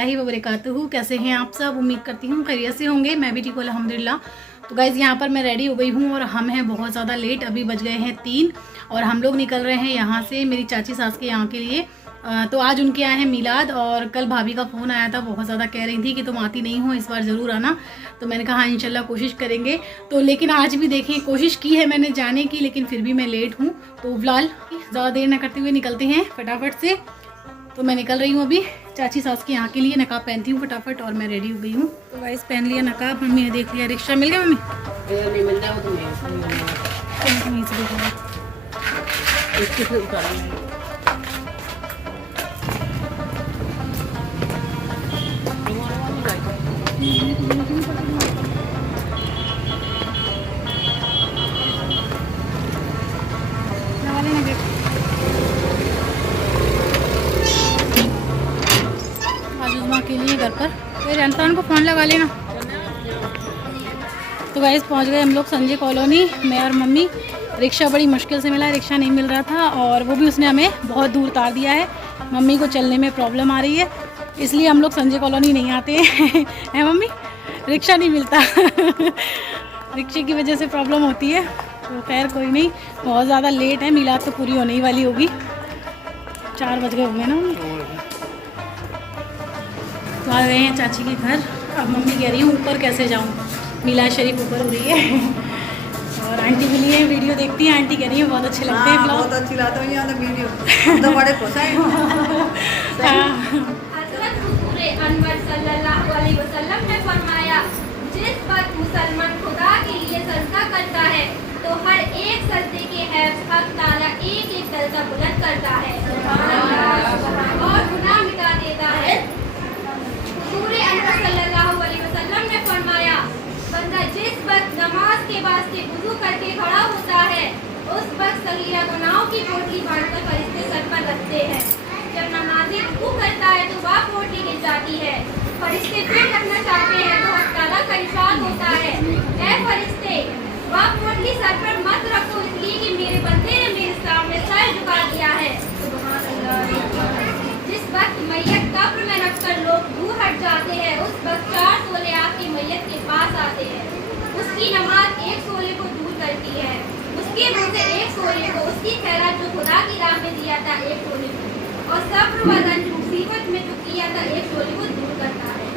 रहमतुल्लाहि व बरकातुहू। कैसे हैं आप सब? उम्मीद करती हूँ खैरियत से होंगे। मैं भी ठीक हूँ अल्हम्दुलिल्लाह। तो गाइज़ यहाँ पर मैं रेडी हो गई हूँ और हम हैं बहुत ज़्यादा लेट। अभी बज गए हैं 3 और हम लोग निकल रहे हैं यहाँ से मेरी चाची सास के यहाँ के लिए। तो आज उनके यहाँ है मिलाद और कल भाभी का फ़ोन आया था, बहुत ज़्यादा कह रही थी कि तुम आती नहीं हो, इस बार ज़रूर आना। तो मैंने कहा हाँ इंशाल्लाह कोशिश करेंगे। तो लेकिन आज भी देखें कोशिश की है मैंने जाने की, लेकिन फिर भी मैं लेट हूँ। तो फिलहाल ज़्यादा देर ना करते हुए निकलते हैं फटाफट से। तो मैं निकल रही हूँ अभी चाची सास के यहाँ के लिए। नकाब पहनती हूँ फटाफट और मैं रेडी हो गई हूँ। तो गाइस पहन लिया नकाब। मम्मी ने देख लिया। रिक्शा मिल गया मम्मी? नहीं मिल जाए तो वहीं से देखो। के लिए घर पर फिर इंसान को फ़ोन लगा लेना। तो गाइस पहुंच गए हम लोग संजय कॉलोनी। मैं और मम्मी। रिक्शा बड़ी मुश्किल से मिला, रिक्शा नहीं मिल रहा था और वो भी उसने हमें बहुत दूर उतार दिया है। मम्मी को चलने में प्रॉब्लम आ रही है, इसलिए हम लोग संजय कॉलोनी नहीं आते हैं। है मम्मी? रिक्शा नहीं मिलता। रिक्शे की वजह से प्रॉब्लम होती है। तो खैर कोई नहीं, बहुत ज़्यादा लेट है। मिलाद तो पूरी होने ही वाली होगी, 4 बज गए होंगे ना। तो आ गए हैं चाची के घर। अब मम्मी कह रही हूँ ऊपर कैसे जाऊँ, मिलाद शरीफ ऊपर हो रही है। और आंटी के लिए वीडियो देखती हैं। आंटी कह रही है बहुत अच्छे लगते हैं ब्लॉग। बहुत अच्छी लगता है यहाँ वीडियो, हम तो बड़े खुश हैं। हज़रत हुज़ूर अनवर सल्लल्लाहु अलैहि वसल्लम ने फरमाया, जिस वक्त मुसलमान खुदा के लिए सजदा करता है तो हर एक सजदे के एवज हक ताला एक एक दर्जा बुलंद करता है और गुनाह मिटा देता है। हुज़ूर अनवर सल्लल्लाहु अलैहि वसल्लम ने फरमाया, बंदा जिस वक्त नमाज के वास्ते वुज़ू करके खड़ा होता है उस वक्त सगीरा गुनाहों की पोटली बांधकर फरिश्ते सर पर रखते हैं। जब नमाजी रुकू करता है तो वह पोटली गिर जाती है। फरिश्ते फिर रखना चाहते हैं तो अल्लाह ताला का इरशाद होता है, ऐ फरिश्ते वह पोटली सर पर मत रखो, इसलिए कि मेरे बंदे ने मेरे सामने सर झुका दिया है। सुभान अल्लाह। जिस वक्त मैयत कब्र में रखकर लोग दूर हट जाते हैं उस वक्त 4 सोले आपकी मैयत के पास आते हैं। उसकी नमाज 1 सोले को दूर करती है, उसके मुंह से 1 सोले को, उसकी खैरात जो खुदा की राह में दिया था 1 सोले को, और सब्र व धन मुसीबत में जो किया था 1 सोले को दूर करता है।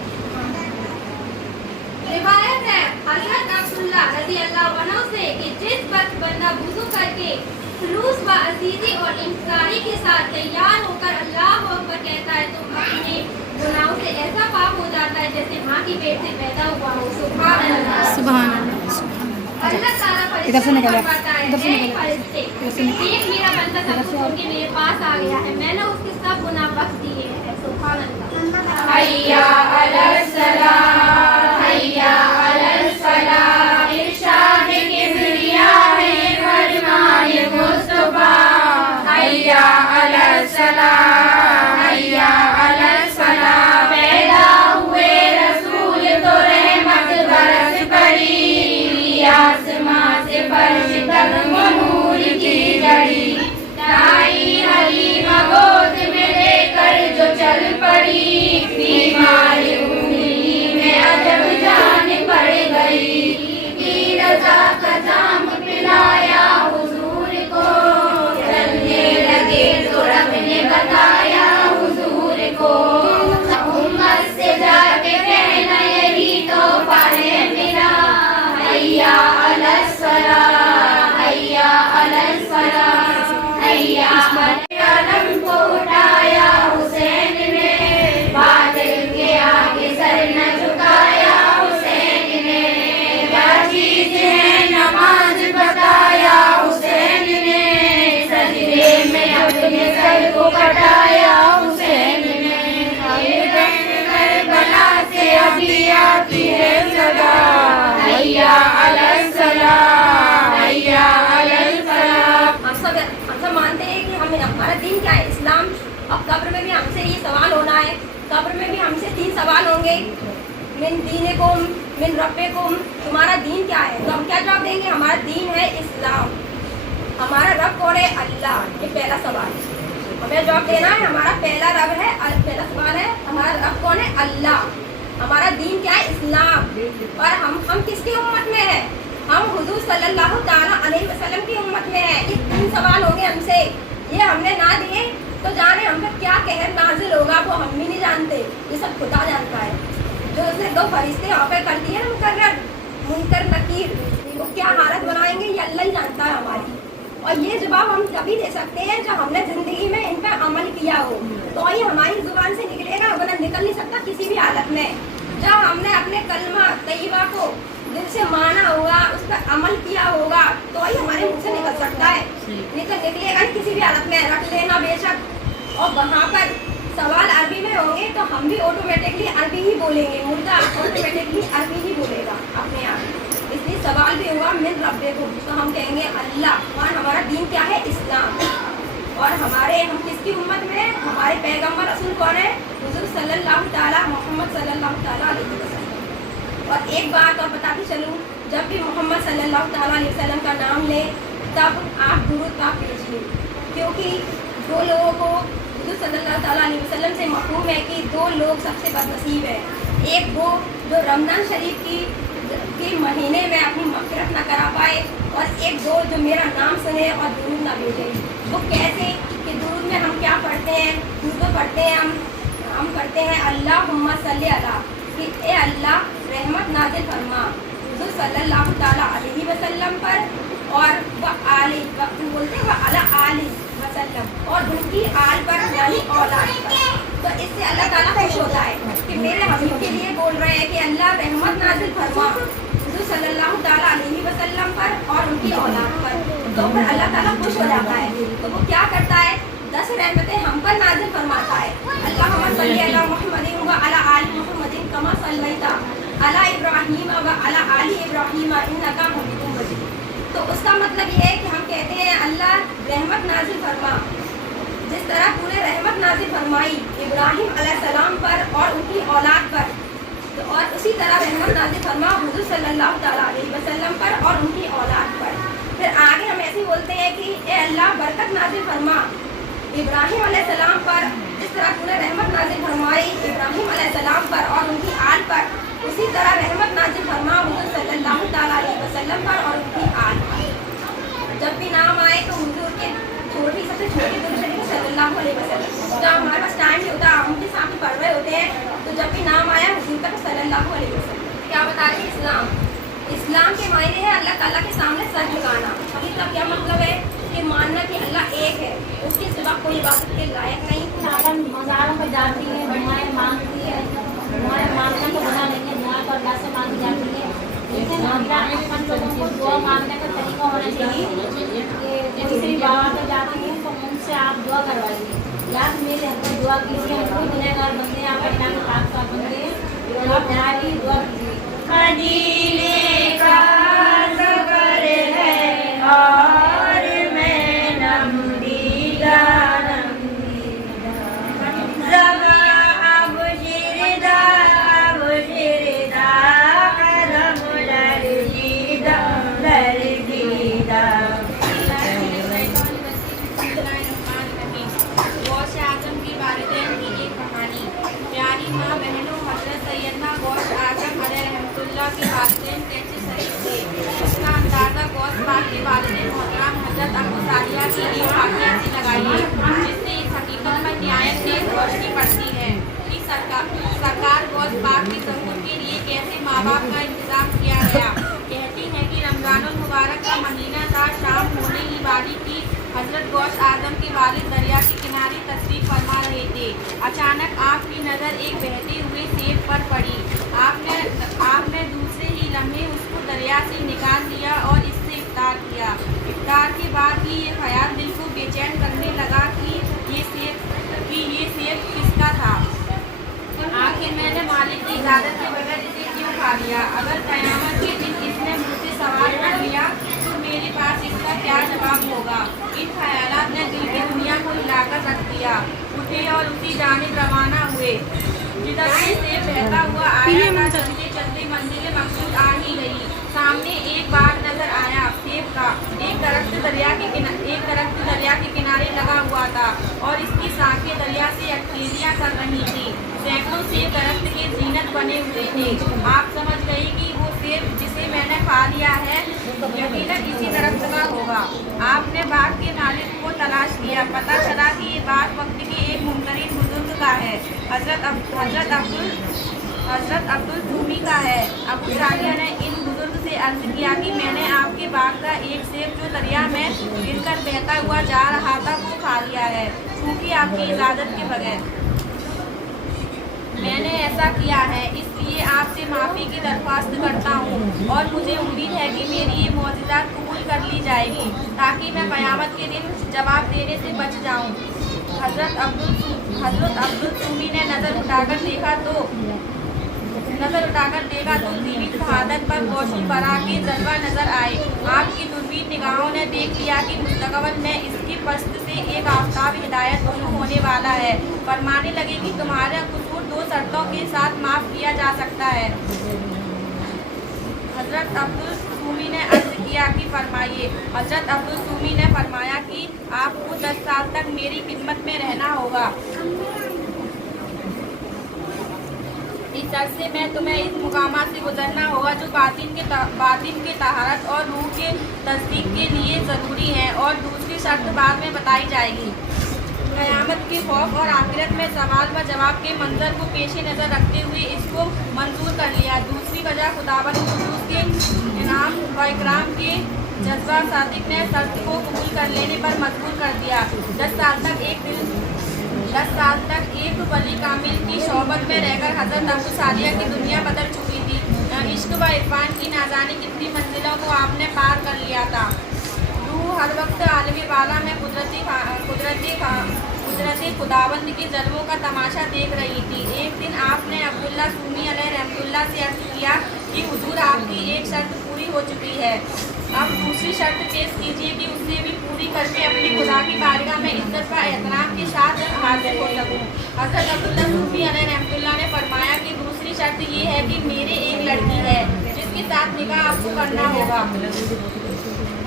रिवायत है हज़रत अब्दुल्ला रज़ी अल्लाह अन्हु से कि जिस वक्त बंदा वुज़ू करके खुलूस व अज़ीज़ी और इंसानी के साथ तैयार होकर अल्लाह अकबर कहता है तो अपने गुनाहों से ऐसा पाक हो जाता है जैसे माँ की पेट से पैदा हुआ हो। सुभान अल्लाह, सुभान अल्लाह। अल्लाह ताला इधर से निकल, इधर से निकल। एक मेरा बंदा सब कुछ छोड़ के मेरे पास आ गया है, मैंने उसके सब गुनाह बख्श दिए हैं। सुभान अल्लाह। हय्या अलस सलाह, हय्या अलस फलाह, इरशाद किबरिया है फरमाए मुस्तफा। हय्या अलस सलाह, हय्या अलस फलाह, पैदा हुए रसूल तो रहमत बरस पड़ी, आसमां से फर्श तक नूर की जड़ी, दाई हलीमा गोद में लेकर जो चल पड़ी, बीमारी उंगली में अजब जान पड़ गई, की रज़ा का जाम पिलाया हुजूर को, चलने लगे तो रब ने बताया हुजूर को, उम्मत से जाके कहना यही तो पाने मिला, हय्या अलस सलाह, हय्या अलस फलाह, हय्या अलम को उठाया हुसैन ने, बातिल के आगे सर न झुकाया हुसैन ने, क्या चीज है नमाज बताया हुसैन ने, सजदे में अपने सर को कटाया हुसैन ने, करबला से अभी आती है सदा, हय्या अलस सलाह, हय्या अलस फलाह। हम सब मानते हैं कि हमारा दीन क्या है, इस्लाम। अब कब्र में भी हमसे ये सवाल होना है, कब्र में भी हमसे 3 सवाल होंगे, मिन दीनिकुम मिन रब्बिकुम, तुम्हारा दीन क्या है? तो हम क्या जवाब देंगे? हमारा दीन है इस्लाम, हमारा रब कौन है? अल्लाह। ये पहला सवाल। हमें जवाब देना है। हमारा पहला रब है, पहला सवाल है, हमारा रब कौन है? अल्लाह। हमारा दीन क्या है? इस्लाम। और हम किसकी उम्मत में है? हम हुजूर सल्लल्लाहु ताला अलैहि वसल्लम की उम्मत में है। ये 3 सवाल होंगे हमसे, ये हमने ना दिए तो जाने हम पर क्या कहर नाजिल होगा, वो हम भी नहीं जानते, ये सब खुदा जानता है। जो उसने 2 फरिश्ते यहाँ पे कर दिए ना, मुनकर नकीर, वो क्या हालत बनाएंगे ये अल्लाह ही जानता है हमारी। और ये जवाब हम तभी दे सकते हैं जब हमने जिंदगी में इन पर अमल किया हो, तो ये हमारी जुबान से निकलेगा, वरना निकल नहीं सकता किसी भी हालत में। जब हमने अपने कलमा तैयबा को दिल से माना होगा, उस पर अमल किया होगा, तो ही हमारे मुंह से निकल सकता है, नहीं तो निकलेगा नहीं किसी भी हालत में। रख लेना बेशक, और वहाँ पर सवाल अरबी में होंगे तो हम भी ऑटोमेटिकली अरबी ही बोलेंगे, मुर्दा ऑटोमेटिकली अरबी ही बोलेगा अपने आप। इसलिए सवाल भी हुआ मिन रब्बिकुम, तो हम कहेंगे अल्लाह। और हमारा दीन क्या है? इस्लाम। और हम किसकी उम्मत में? हमारे पैगंबर रसूल कौन है? हुजूर सल्लल्लाहु ताला मोहम्मद सल्लल्लाहु ताला अलैहि वसल्लम। और एक बात और बताती चलूँ, जब भी मोहम्मद सल्लल्लाहु ताला अलैहि वसल्लम का नाम ले तब आप दुरूद का भेजिए, क्योंकि 2 लोगों को हुजूर सल्लल्लाहु ताला अलैहि वसल्लम से मफहूम है कि 2 लोग सबसे बदनसीब है। एक वो जो रमज़ान शरीफ के महीने में अपनी मग़फ़िरत न करा पाए, और एक वो जो मेरा नाम सुने और दुरूद ना भेजे। वो कैसे कि दुरूद में हम क्या पढ़ते हैं? दुरूद पढ़ते हैं हम करते हैं अल्लाहुम्मा सल्ली अला, कि ए अल्लाह रहमत नाज़िल फरमा हुजूर सल्लल्लाहु ताला अलैहि वसल्लम पर, और वह आली बोलते हैं वह अला आली वसल्लम, और उनकी आल पर यानी औलाद पर। तो इससे अल्लाह ताला खुश होता है कि मेरे हबीब के लिए बोल रहे हैं कि अल्लाह रहमत नाजिल फरमा हुजूर सल्लल्लाहु ताला अलैहि वसल्लम पर और उनकी औलाद पर, तो फिर अल्लाह ताला खुश हो जाता है। तो वो क्या करता है? 10 रहमतें हम पर नाजिल फरमाता है। अल्लाहुम्मा सल्ली अला मुहम्मदिन व अला आलि मुहम्मदिन कमा सल्लैता अला इब्राहीम व अला आलि इब्राहीम इन्नका हमीदुम मजीद। तो उसका मतलब ये है कि हम कहते हैं अल्लाह रहमत नाजिल फरमा, जिस तरह तूने रहमत नाजिल फरमाई इब्राहिम अलैहिस्सलाम पर और उनकी औलाद पर, तो और उसी तरह रहमत नाजिल फरमा हुजूर सल्लल्लाहु ताला अलैहि वसल्लम पर और उनकी औलाद पर। फिर आगे हम ऐसे बोलते हैं कि ए अल्लाह बरकत नाजिल फरमा इब्राहिम अलैहिस्सलाम पर, जिस तरह तूने रहमत नाजिल फरमाई इब्राहिम अलैहिस्सलाम पर और उनकी आल पर, उसी तरह रहमत नाजिल फरमा हुजूर सल्लल्लाहु ताला अलैहि वसल्लम पर और उनकी आल पर। जब भी नाम आए तो हुजूर के सबसे छोटी दुरूद शरीफ सल्लल्लाहु अलैहि वसल्लम, जब हमारे पास टाइम नहीं होता, हम उनके सामने पढ़ रहे होते हैं, तो जब भी नाम आया हुजूर का तो सल्लल्लाहु अलैहि वसल्लम। क्या बता रहे हैं? इस्लाम के मायने है अल्लाह ताला के सामने सर झुकाना। इसका क्या मतलब है? कि मानना कि अल्लाह एक है, उसके सिवा कोई इबादत के लायक नहीं। मज़ारों पर जाती है, दुआएं मांगती है, दुआएं मांगने को बना नहीं है, दुआ तो अल्लाह से मांगी जाती है। लेकिन अपन लोगों को दुआ मांगने का तरीका होना चाहिए कि किसी भी बाबा पर जाती है तो उनसे आप दुआ करवाइए, या मेरे हक में दुआ कीजिए। हम कोई गुनहगार बंदे हैं, आप अल्लाह के पास का बंदे हैं, तो आप हमारी दुआ कीजिए। मदीने का सफर है और मैं नमदीदा ज़बा अब शिरदा कदम लरजीदा गौश आजम की वालिदैन की एक कहानी। प्यारी माँ बहनों, हज़रत सैयदना गौश आजम अलैहिर्रहमतुल्लाह के वालिदैन कैसे शरीफ थे, इसका अंदाज़ा गौस पाक के वालिदैन मोहतरम हज़रत अबू सालिया की एक वाक़या से लगाइए, जिससे इस हकीकत पर निहायत तेज़ रोशनी पड़ती है कि सरकार गौस पाक की ज़रूरत के लिए कैसे माँ बाप का इंतज़ाम किया गया। कहती हैं कि रमज़ानुल मुबारक का महीना था, शाम होने ही वाली थी। हज़रत गौस आजम के वालिद दरिया के किनारे तशरीफ़ फरमा रहे थे। अचानक आपकी नज़र एक बहते हुए सेब पर पड़ी। आपने दूसरे ही लम्हे उसको दरिया से निकाल लिया और इससे इफ्तार किया। इफ्तार के बाद ही ये ख्याल दिल को बेचैन करने लगा कि ये सेब किसका था। आखिर मैंने मालिक की इजाज़त के बगैर इसे क्यों खा लिया। अगर क़यामत के दिन इसने मुझसे सवाल कर लिया तो मेरे पास इसका क्या जवाब होगा। इन ख्यालात ने दिल की दुनिया को हिलाकर रख दिया। उठे और उसी जानिब रवाना हुए जिधर से सेब बहता हुआ आया था। चलते चलते मंजिल मकसूद आ ही गई। सामने एक बाग नजर आया सेब का। एक दरख्त दरिया के किनारे लगा हुआ था और इसके सहेलियां कर रही थी। सैकड़ों सेब दरख्त के जीनत बने हुए थे। आप समझ गई कि वो सेब जिसे मैंने खा लिया है यकीनन इसी दरख्त का होगा। आपने बाग के मालिक को तलाश किया। पता चला कि ये बाग वक्त के एक मुमतरीन बुजुर्ग का है, हजरत अब्दुल सूमी का है। अबू सालिया ने इन बुजुर्ग से अर्ज किया कि मैंने आपके बाग का एक सेब जो दरिया में गिरकर बहता हुआ जा रहा था वो खा लिया है, क्योंकि आपकी इजाज़त के बगैर मैंने ऐसा किया है, इसलिए आपसे माफ़ी की दरख्वास्त करता हूँ और मुझे उम्मीद है कि मेरी ये मौजूदात कबूल कर ली जाएगी ताकि मैं क़यामत के दिन जवाब देने से बच जाऊँ। हज़रत अब्दुल सूमी ने नज़र उठाकर देखा तो जीवित शहादत पर रोशन बरा के जलवा नजर आए। आपकी दूरबीन निगाहों ने देख लिया कि मुस्तकबिल में इसकी पस्त से एक आफ्ताब हिदायत दोनों होने वाला है। फरमाने लगे कि तुम्हारा कसूर 2 शर्तों के साथ माफ़ किया जा सकता है। हज़रत अब्दुल सूमी ने अर्ज किया कि फरमाइए। हज़रत अब्दुल सूमी ने फरमाया कि आपको 10 साल तक मेरी खिदमत में रहना होगा। इस अरसे में तुम्हें इस मुकामा से गुजरना होगा जो बातिन के तहारत और रूह के तस्दीक के लिए ज़रूरी है, और दूसरी शर्त बाद में बताई जाएगी। क़यामत के खौफ और आखिरत में सवाल व जवाब के मंजर को पेश नज़र रखते हुए इसको मंजूर कर लिया। दूसरी वजह खुदावंद कुद्दूस के इनाम व इकराम के जज्बा सादिक ने शर्त को कबूल कर लेने पर मजबूर कर दिया। 10 साल तक एक वली कामिल की शौबत में रहकर हज़रत अबू सालिया की दुनिया बदल चुकी थी। इश्क व इरफान की ना जाने कितनी मंजिलों को आपने पार कर लिया था। रूह हर वक्त आलमी वाला में कुदरती खुदावंद के जलवों का तमाशा देख रही थी। एक दिन आपने अब्दुल्ला सूमी अलैहिर्रहमतुल्लाह से अर्ज किया कि हुजूर आपकी एक शर्त पूरी हो चुकी है, अब दूसरी शर्त पेश कीजिए कि उससे भी पूरी करके अपनी खुदा की बारगाह में इज्जत व एहतराम के साथ हाजिर हो सकूँ। हज़रत अब्दुल्ला सूमी अलैहिर्रहमतुल्लाह ने फरमाया कि दूसरी शर्त ये है कि मेरे एक लड़की है जिसके साथ निकाह आपको करना होगा,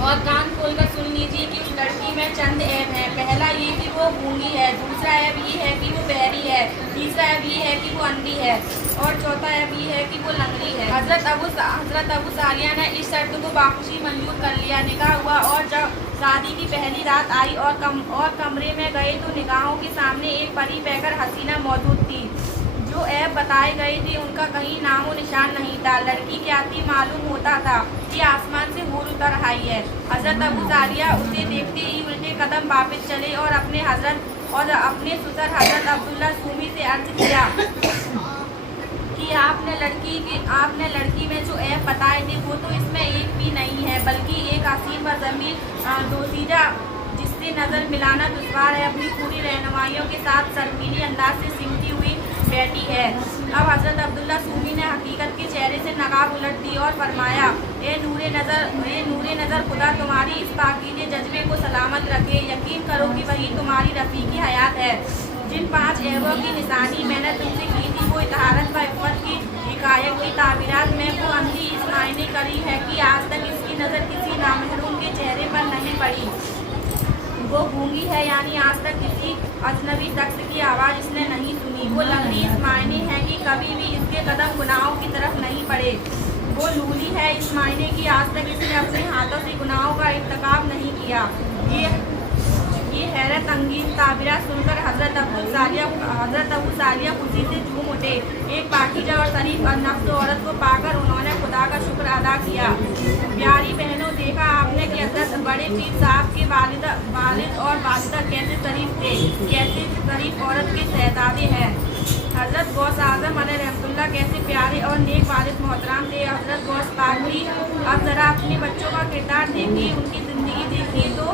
और कान खोलकर सुन लीजिए कि उस लड़की में चंद ऐब हैं। पहला ये कि वो गूंगी है, दूसरा ऐब ये है कि वो बहरी है, तीसरा ऐब ये है कि वो अंधी है, और चौथा ऐब ये है कि वो लंगड़ी है। हज़रत अबू सालिया ने इस शर्त को बाखुशी मंजूर कर लिया। निकाह हुआ और जब शादी की पहली रात आई और कमरे में गए तो निगाहों के सामने एक परी बहकर हसीना मौजूद थी। जो ऐब बताए गए थे उनका कहीं नामो निशान नहीं था। लड़की क्या थी मालूम होता था कि आसमान से हूर उतर आई है। हज़रत अबू सालिया उसे देखते ही उल्टे कदम वापस चले और अपने सुसर हज़रत अब्दुल्ला सूमी से अर्ज किया कि आपने लड़की में जो ऐब बताए थे वो तो इसमें एक भी नहीं है, बल्कि एक असीम व ज़मीन दोसीजा जिससे नज़र मिलाना दुश्वार है, अपनी पूरी रहनुमाइयों के साथ शर्मीली अंदाज से सिमटी हुई बैठी है। अब हज़रत अब्दुल्ला सूमी ने हकीकत के चेहरे से नकाब उलट दी और फरमाया, ए नूरे नज़र खुदा तुम्हारी इस पाकीज़े जज्बे को सलामत रखे। यकीन करो कि वही तुम्हारी रफ़ीकी हयात है। जिन 5 ऐबों की निशानी मैंने तुमसे की थी वो तहारत व इफ़्फ़त की हिकायत की ताबीरात में वो अंधी इस मायने करी है कि आज तक इसकी नज़र किसी नामहरूम के चेहरे पर नहीं पड़ी। वो गूंगी है, यानी आज तक किसी अजनबी शख्स की आवाज़ इसने नहीं सुनी। वो लंगड़ी इस मायने है कि कभी भी इसके कदम गुनाहों की तरफ नहीं पड़े। वो लूली है इस मायने की आज तक इसने अपने हाथों से गुनाहों का इर्तिकाब नहीं किया। ये हैरत अंगीज ताबीरात सुनकर हज़रत अबू सालिया खुशी से झूम उठे। एक पाकीज़ा और शरीफ और नफ्स औरत को पाकर उन्होंने खुदा का शुक्र अदा किया। प्यारी बहनों, देखा आपने कि हज़रत बड़े पीर साहब के वालिद और वालिदा कैसे शरीफ थे, कैसे शरीफ औरत के शहजादे हैं। हज़रत गौस आज़म अलैहिर्रहमतुल्लाह कैसे प्यारे और नेक वालिद मोहतराम थे। हज़रत गौस पाक भी अब ज़रा अपने बच्चों का किरदार देखिए, उनकी ज़िंदगी देखिए तो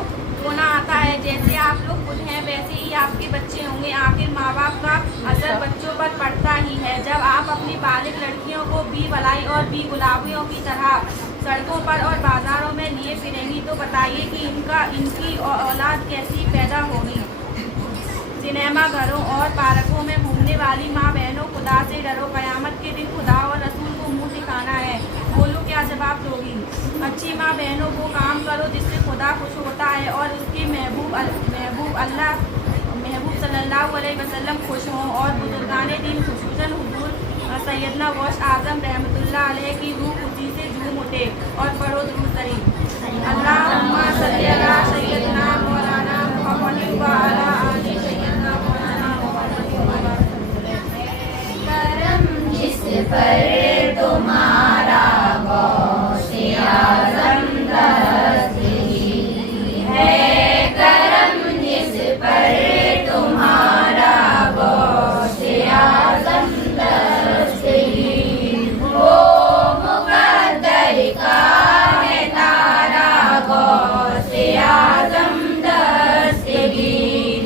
रोना आता है। जैसे आप लोग खुद हैं वैसे ही आपके बच्चे होंगे। आखिर माँ बाप का असर बच्चों पर पड़ता ही है। जब आप अपनी बालिग लड़कियों को बी बलाई और बी गुलाबियों की तरह सड़कों पर और बाज़ारों में लिए फिरेंगी तो बताइए कि इनकी औलाद कैसी पैदा होगी। सिनेमा घरों और पार्कों में घूमने वाली माँ बहनों, खुदा से डरो, क़यामत के दिन खुदा और रसूल को मुँह दिखाना है। बोलो क्या जवाब दोगी? अच्छी माँ बहनों वो काम करो जिससे खुदा खुश होता है और उसके महबूब सल्लल्लाहु अलैहि वसल्लम खुश हों और बुजुर्गान दिन खुशूसन हुजूर सैयदना गौस आजम रहमतुल्लाह अलैह की रूह खुशी से झूम उठे। और पढ़ो दुरूद शरीफ। अल्लाहुम्मा सल्ली अला सय्यदना मौलाना मुहम्मद व अला आलि सय्यदना मौलाना मुहम्मद। करम जिस पर तुम्हारा गौसे आज़म दस्तगीर है, करम जिस पर तुम्हारा गौसे आज़म दस्तगीर, वो मुक़द्दर का है तारा गौसे आज़म दस्तगीर,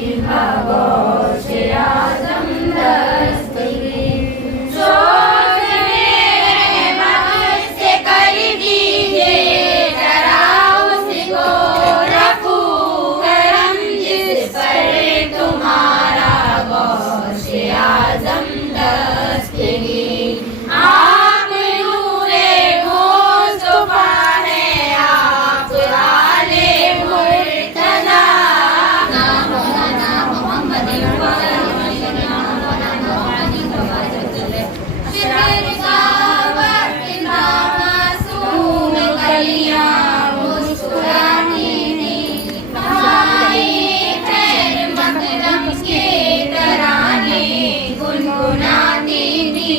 गौसे आज़म दस्तगीर। सोच में रहमत से कर दीजिए जरा उसको रफू, करम जिस पर तुम्हारा गौसे आज़म दस्तगीर। आप नूरे मुस्तफा है, आप आले मुर्तज़ा, मोहम्मद शिकर का वक्त था, मासूम कलियां मुस्कुराती थी, भाई खैर मकदम के तराने गुनगुनाती थी।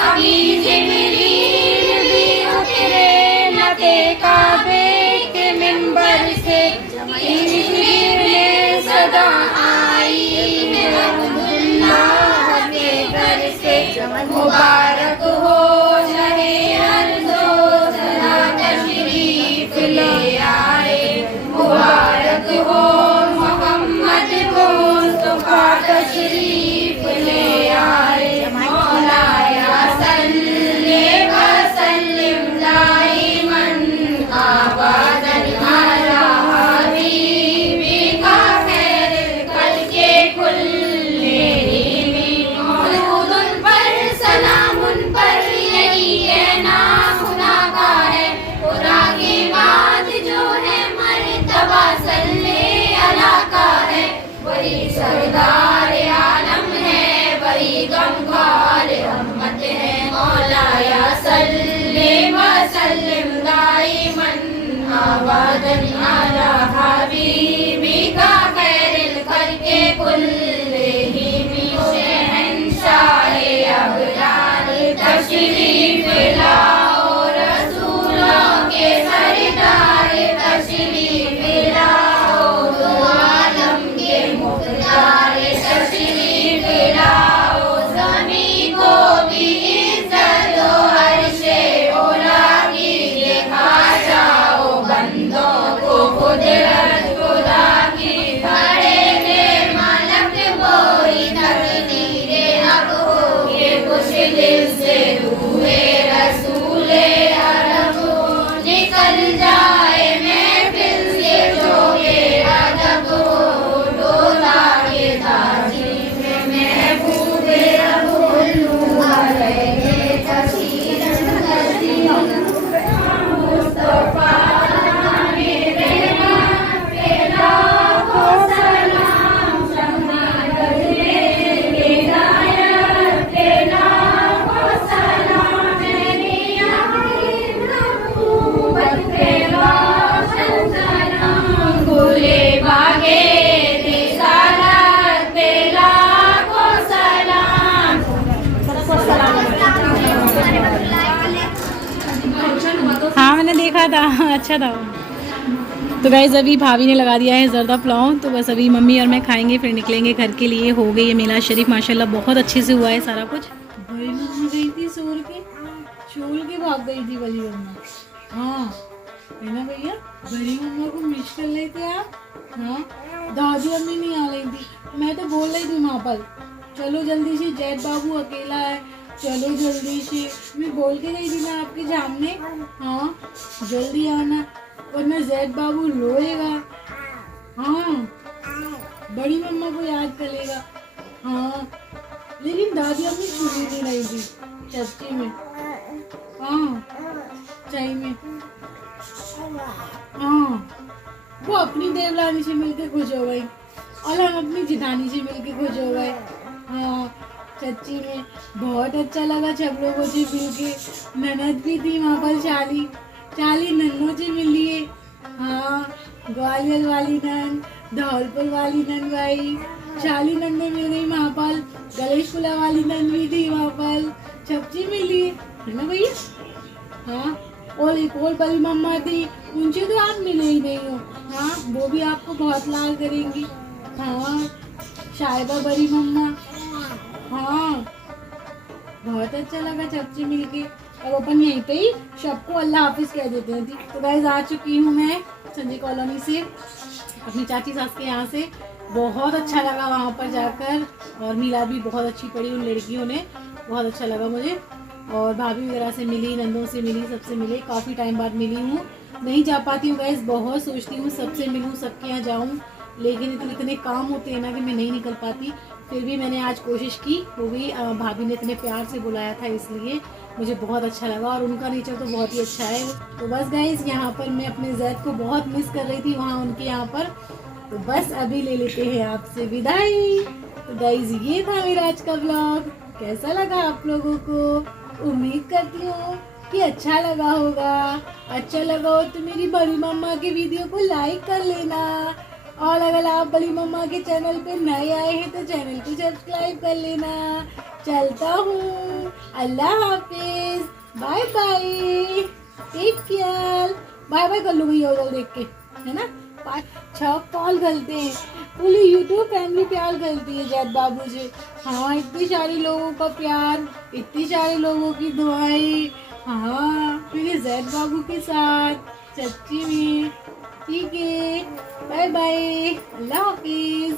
अभी जिब्रील भी उतरे लते काबे के मिंबर से, जिब्रील में सदा आई है अब्दुल्लाह के घर से। मुबारक हो शहे अर्ज़ो ज़रा तशरीफ ले आए, मुबारक हो मोहम्मद मुस्तफा तशरीफ ले आए। मौलाया सल्ले व सल्लिम दाइमन अबदन अला हबीबिका खैरिल खल्क़ि कुल्लिहिम। दुरूद पर सलामुन पर यही कहना खुदा का है, खुदा के बाद जो है मर्तबा सल्ले अला का है। वही सरदार आलम है, वही गमखार रहमत है। मौलाया सल्ले व सल्लिम दाइमन अबदन अला हबीबिका खैरिल खल्क़ि कुल्लिहिम। शहंशाहे अबरार तशरीफ लाओ, रसूलों के सरदार तशरीफ लाओ, दो आलम के मुख्तार तशरीफ लाओ। ज़मीं को भी इज़्ज़त दो, अर्शे ओला कीजिए खा जाओ, बंदों को कुदरत खुदा की। खड़े थे मलक बोई तकदीरे अब हो के कुछ दिल से रूहे रसूले अरब। निकल जाए महफिल से जो के अदब हो, डोला के ताजी में महबूबे रब उल्लू अलैहि तस्लीम तस्लीम। मुस्तफा मेरे पे लाखों सलाम, शम्मा बदले हिदायत पे लाखों सलाम। मेरी आँखें नबूवत पे रोशन सलाम, गुले बागे रिसालत पे लाखों सलाम। हाँ मैंने देखा था, अच्छा था। तो गाइस अभी भाभी ने लगा दिया है ज़र्दा पुलाव, तो बस अभी मम्मी और मैं खाएंगे फिर निकलेंगे घर के लिए। हो गई है मेला शरीफ माशाल्लाह, बहुत अच्छे से हुआ है सारा कुछ। बड़ी मम्मी गई थी शोर के भाग गई थी बड़ी मम्मा। हाँ है ना भैया, बड़ी मम्मा को मिस कर लेते आप। हाँ दादी अम्मी नहीं आ रही थी, मैं तो बोल रही थी वहाँ पर चलो जल्दी से, जैद बाबू अकेला है चलो जल्दी से। मैं बोल के गई थी ना आपके सामने, हाँ जल्दी आना वरना जैद बाबू रोएगा। हाँ बड़ी मम्मा को याद करेगा। हाँ लेकिन दादी अम्मी सुनी नहीं रही थी चस्ती में। हाँ चाय में। हाँ वो अपनी देवलानी से मिलकर खुश हो गई। और हम अपनी जिठानी से मिलके खुश हो गए। हाँ सच्ची में बहुत अच्छा लगा सब लोगों से मिलके। ननद भी थी वहाँ पर, चाली नन्नों से मिली है। हाँ ग्वालियर वाली नन, धौलपुर वाली नन भाई, चाली नन्ने मिल गई वहाँ पर, गणेशपुरा वाली नन भी थी वहाँ पर, सबसे मिली है ना भैया। हाँ और एक और बड़ी मम्मा थी, उनसे तो आप मिले ही नहीं हो। हाँ वो भी आपको बहुत लाड करेंगी। हाँ शायबा बड़ी मम्मा। हाँ बहुत अच्छा लगा सबसे मिलके। अब अपन यहीं पे ही सबको अल्लाह हाफिज कह देते हैं। तो गाइस आ चुकी हूँ मैं संजय कॉलोनी से अपनी चाची सास के यहाँ से। बहुत अच्छा लगा वहाँ पर जाकर, और मिला भी बहुत अच्छी पड़ी उन लड़कियों ने, बहुत अच्छा लगा मुझे। और भाभी वगैरह से मिली, नंदों से मिली, सबसे मिले, काफ़ी टाइम बाद मिली हूँ। नहीं जा पाती हूँ गाइस, बहुत सोचती हूँ सबसे मिलूँ, सबके यहाँ जाऊँ, लेकिन इतने काम होते हैं ना कि मैं नहीं निकल पाती। फिर भी मैंने आज कोशिश की, वो भी भाभी ने इतने प्यार से बुलाया था, इसलिए मुझे बहुत अच्छा लगा। और उनका नेचर तो बहुत ही अच्छा है। तो बस गाइस यहाँ पर मैं अपने जैद को बहुत मिस कर रही थी वहाँ उनके यहाँ पर। तो बस अभी ले लेते हैं आपसे विदाई। तो गाइस ये था मेरा आज का ब्लॉग। कैसा लगा आप लोगों को? उम्मीद करती हूँ कि अच्छा लगा होगा। अच्छा लगा हो तो मेरी बड़ी मम्मा के वीडियो को लाइक कर लेना, और अगर आप बड़ी मम्मा के चैनल पे नए आए हैं तो चैनल को सब्सक्राइब कर लेना। चलता हूँ, अल्लाह हाफिज, bye bye, take care. Bye bye कर लो भैया उधर देख के, है ना। 5-6 कॉल करते हैं, पूरी यूट्यूब फैमिली प्यार करती है जैद बाबू से। हाँ इतनी सारी लोगों का प्यार, इतनी सारे लोगों की दुआएं, हाँ मेरे जैद बाबू के साथ, सच्ची में। ठीक है, बाय बाय, अल्लाह हाफिज।